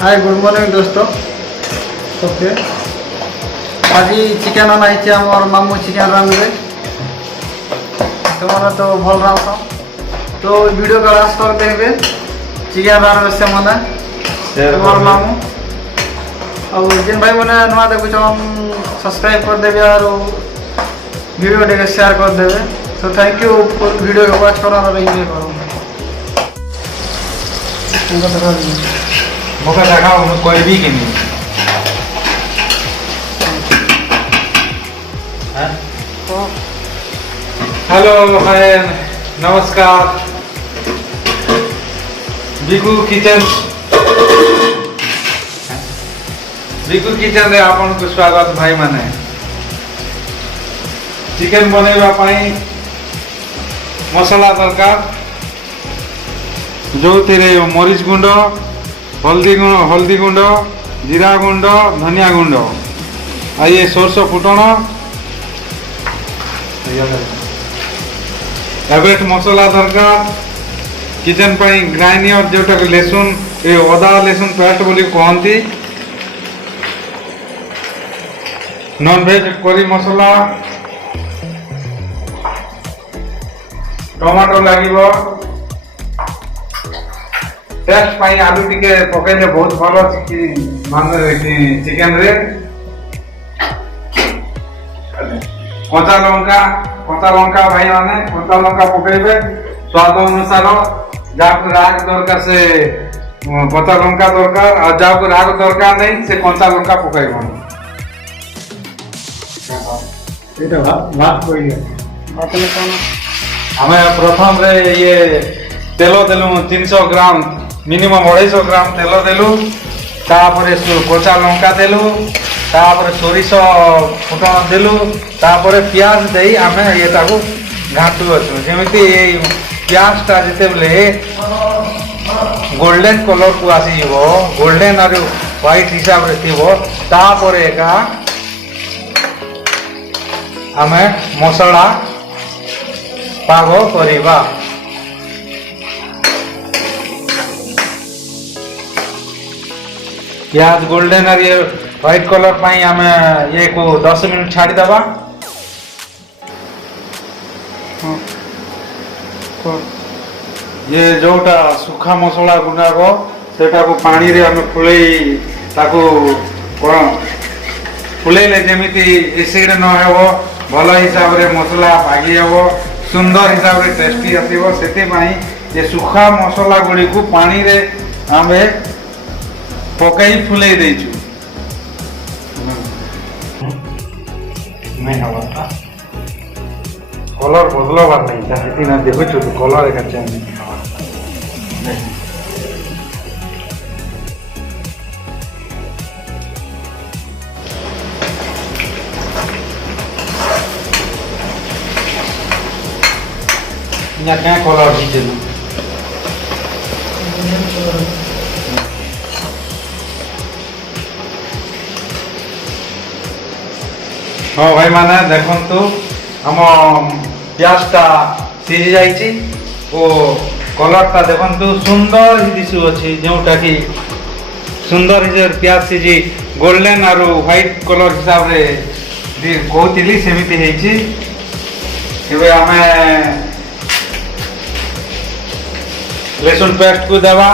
Hi good morning दोस्तों okay आज chicken अनाई आम मामू चिकेन रांधे तुम्हारा तो भल रांध तो वीडियो का लास्ट तक देखबे चिकेन रांधे से मैंने तुम्हार मामू और जिन भाई मैंने नुआ देखुच सब्सक्राइब कर देवे और वीडियो टे शेयर कर देवे तो थैंक यू वीडियो को वॉच करो और एंजॉय करो मुझे देखा कोई भी कि नहीं हेलो हाय नमस्कार बिकू किचन रे आपन को स्वागत भाई माने चिकेन बनैबा पाई मसला दरकार जो तेरे मरीच गुंड हल्दी गुंड जीरा गुंड धनिया गुंड आ ये सोरस फुटण एवेट मसला दरकार किचन पाई ग्राइंडर जोटा लेसुन ए अदा लेसुन पेस्ट बोली कहती नॉन वेज करी मसला टमाटो लगे टेस्ट पाई आलू टिके पकड़े बहुत भल चिकेन रे कचा लंका भाई माने कचा लंका पकड़े स्वाद अनुसार जहाँ राग दरकार से कचा लंका दरकार और जहाँ राग दरकार नहीं से कचा लंका पकड़ हमें प्रथम रे ये तेल देलु 300 ग्राम मिनिमम 250 ग्राम तेल देलु तापर कचा लंका देलु तापर सोरिष फुटण देलु तापर प्याज दे आम ये घाटू अच्छु जमी प्याजटा जिते बेले गोल्डन कलर को आसी गोल्डन और व्हाइट हिसाब से थी तापर एका आम मसला पाग करिबा प्याज गोल्डन और ये व्हाइट कलर पाई आम ये को 10 मिनट छाड़ी दबा ये जोटा सुखा मसला गुंडाक सेटा को पानी रे आम फुलई ताको कोन फुलैले जमीती एसिड न हो भल हिसाब रे मसला भागी हो सुंदर हिसाब रे टेस्टी आसीबो सेति माई ये सुखा मसला गुडी को पानी रे आमे पकाई फुलै देछु मैं हवा कलर बदलबार नहीं था सेति ना देखो तो कलर एका चेंज नहीं क्या कलर दीजिए हाँ भाई माने देखु आम प्याजटा सीझी जाइए कलरटा देखु सुंदर दिशु अच्छी जोटा कि सुंदर हिसाब प्याज सीझी गोल्डन और व्हाइट कलर हिसाब रे कहती सेमती आम लहसुन पेस्ट को देवा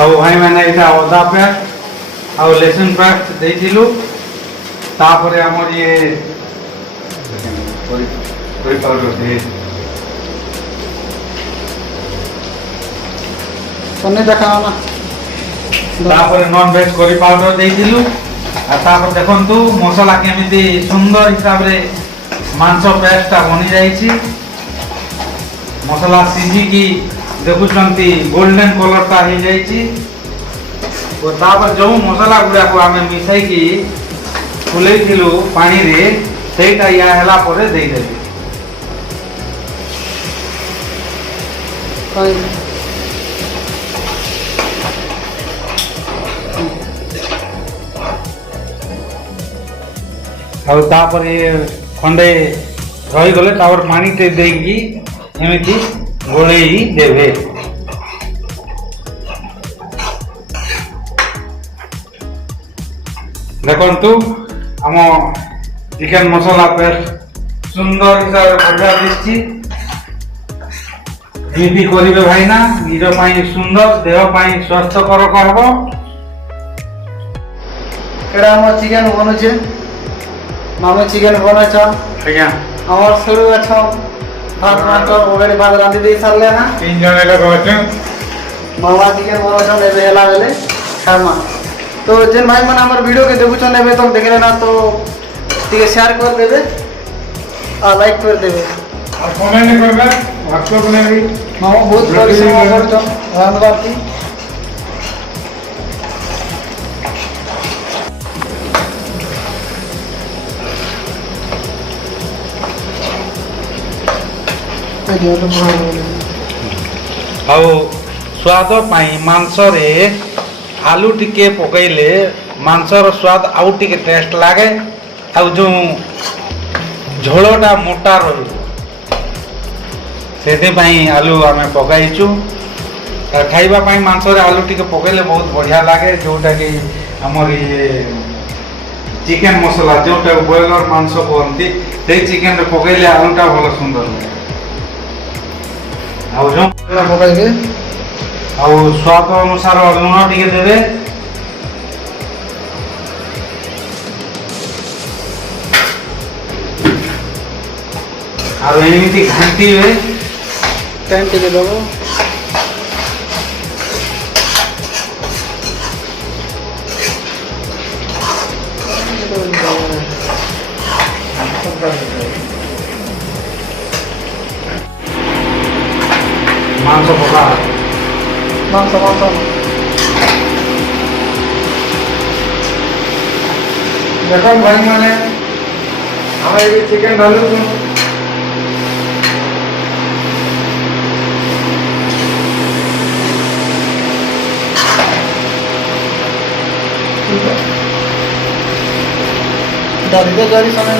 ଆଉ ଭାଇମାନେ ଏଇଟା ଅଦା ପେଷ୍ଟ ଆଉ ଲେସୁନ ପେଷ୍ଟ ଦେଇଥିଲୁ। ତାପରେ ଆମର ଇଏ କରି ପାଉଡର ଦେ ପନିର ଦେଖା ନା ତାପରେ ନନ୍ ଭେଜ କରି ପାଉଡର ଦେଇଥିଲୁ। ଆଉ ତାପରେ ଦେଖନ୍ତୁ ମସଲା କେମିତି ସୁନ୍ଦର ହିସାବରେ ମାଂସ ପେଷ୍ଟଟା ବନି ଯାଇଛି। ମସଲା ସିଝିକି ଦେଖୁଛନ୍ତି ଗୋଲ୍ଡେନ କଲରଟା ହେଇଯାଇଛି। ଓ ତାପରେ ଯେଉଁ ମସଲା ଗୁଡ଼ାକୁ ଆମେ ମିଶାଇକି ଫୁଲେଇଥିଲୁ ପାଣିରେ ସେଇଟା ଇଆ ହେଲା ପରେ ଦେଇଦେବି। ଆଉ ତାପରେ ଖଣ୍ଡେ ରହିଗଲେ ତାପରେ ପାଣିଟେ ଦେଇକି ଏମିତି ଗୋଳେଇ ଦେବେ। ଦେଖନ୍ତୁ ଆମ ଚିକେନ ମସଲା ପେଷ୍ଟ ସୁନ୍ଦର ହିସାବରେ ବଢ଼ିଆ ଦିଶଛି। ଏମିତି କରିବେ ଭାଇନା, ନିଜ ପାଇଁ ସୁନ୍ଦର, ଦେହ ପାଇଁ ସ୍ୱାସ୍ଥ୍ୟକରକ ହେବ। ଏଇଟା ଆମର ଚିକେନ ବନୁଛେ, ମାମୁ ଚିକେନ ବନାଇଛ। ଆଜ୍ଞା আমার শুরু আছে ভাত মাত্র অলরেডি ভাত রাঁধি দিয়ে সারলে না 3 জন লোক আছে। মামা চিকেন বনাইছন এবে হেলা বেলে খামা। তো যেন ভাই মানে আমার ভিডিও কে দেখুছন এবে তো দেখলে না তো টিকে শেয়ার করে দেবে আর লাইক করে দেবে আর কমেন্ট করবে হোয়াটসঅ্যাপ নেবি। মামা বহুত পরিশ্রম করছন রাঁধবার কি। ଆଉ ସ୍ୱାଦ ପାଇଁ ମାଂସରେ ଆଲୁ ଟିକେ ପକାଇଲେ ମାଂସର ସ୍ୱାଦ ଆଉ ଟିକେ ଟେଷ୍ଟ ଲାଗେ। ଆଉ ଯେଉଁ ଝୋଳଟା ମୋଟା ରହିବ, ସେଥିପାଇଁ ଆଲୁ ଆମେ ପକାଇଛୁ। ଖାଇବା ପାଇଁ ମାଂସରେ ଆଲୁ ଟିକେ ପକାଇଲେ ବହୁତ ବଢ଼ିଆ ଲାଗେ। ଯେଉଁଟାକି ଆମର ଇଏ ଚିକେନ ମସଲା ଯେଉଁଟାକୁ ବ୍ରଏଲର ମାଂସ କୁହନ୍ତି, ସେଇ ଚିକେନରେ ପକାଇଲେ ଆଲୁଟା ଭଲ ସୁନ୍ଦର ଲାଗେ। ଆଉ ଯେଉଁ ପକାଇବେ ଆଉ ସ୍ୱାଦ ଅନୁସାର ଲୁଣ ଟିକେ ଦେବେ। ଆଉ ଏମିତି ଘାଣ୍ଟିବେ। ଟାଇମ୍ ଟିକେ ଦେବ। ମାଂସ ପକା মাংস মাংস দেখুন ভাই মানে আমরা এই চিকেন ঢালুছু দাঁড়িয়ে গাড়ি সামনে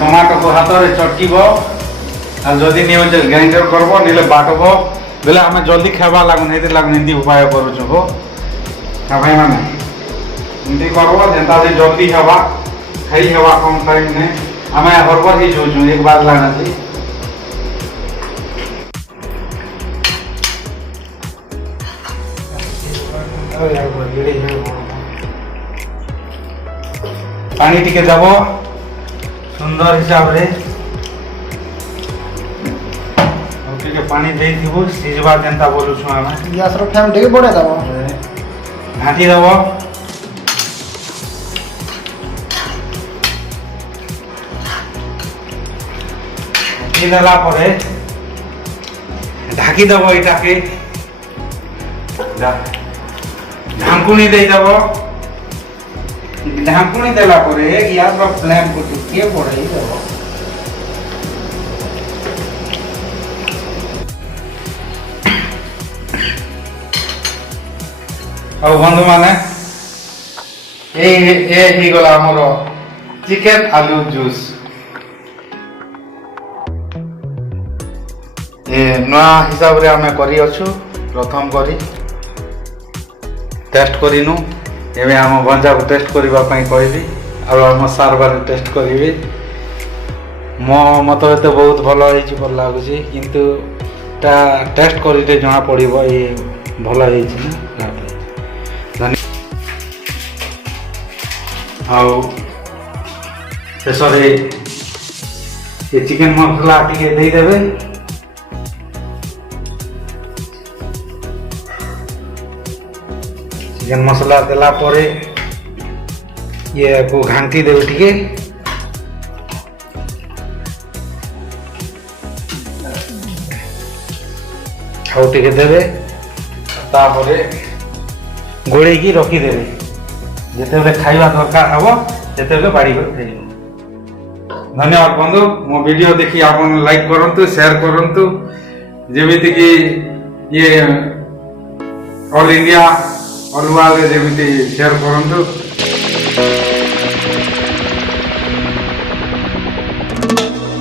ଟମାଟୋକୁ ହାତରେ ଚଟକିବ। ଆଉ ଯଦି ନିଜ ଗ୍ରାଇଣ୍ଡର କରବ ନହେଲେ ବାଟବ ବେଲେ ଆମେ ଜଲ୍ଦି ଖାଇବା ଲାଗୁନି, ଏତେ ଲାଗୁନି। ଏମିତି ଉପାୟ କରୁଛୁ ହୋ ଭାଇମାନେ, ଏମିତି କରବ ଯେନ୍ତା ଜଲ୍ଦି ହେବା, ଖାଇ ହେବା କମ୍ ଟାଇମ୍ରେ। ଆମେ ହରବର ହେଇଯାଉଛୁ ଏକ ବାର ଲାଗୁଛି। ପାଣି ଟିକେ ଦେବ ସୁନ୍ଦର ହିସାବରେ। ଆଉ ଟିକେ ପାଣି ଦେଇଥିବୁ ସିଝବା ଯେନ୍ତା ବୋଲୁଛୁ ଆମେ। ଗ୍ୟାସ୍ର ଫ୍ଲେମ୍ ଟିକେ ବଢ଼େଇ ଦେବ। ଘାଣ୍ଟି ଦେବ। देला परे ढाकी देव एटाके ढांकुणी दे देव ढांकुणी देला परे गैस रो फ्लेम को टिके बढ़ाई देव और बंधु माने ए गला हमर चिकन आलू जूस ए नया हिसाब रे हमें करी अछु प्रथम करी टेस्ट करिनु एबे हम भंजा को टेस्ट करबा पई कहबी और हम सार बार टेस्ट करिवे मो मत तो बहुत भलो होई छी पर लागु छी किंतु ता टेस्ट करिते जणा पड़िबो ए भलो होई छी ना धन्यवाद आउ शेषरे ये चिकन मसला टिके दे देबे चिकन मसला देला परे ये को घांटी देबे टिके खाउ टिके देबे तापरे गोळे की रखी देबे जेते खाइबा दरकार हबो सेते बाड़ी कर धन्यवाद बंधु मो वीडियो देखी आपन लाइक करंतु शेयर करंतु जेमिति कि ये ऑल इंडिया ऑल वर्ल्ड जेमिति शेयर करंतु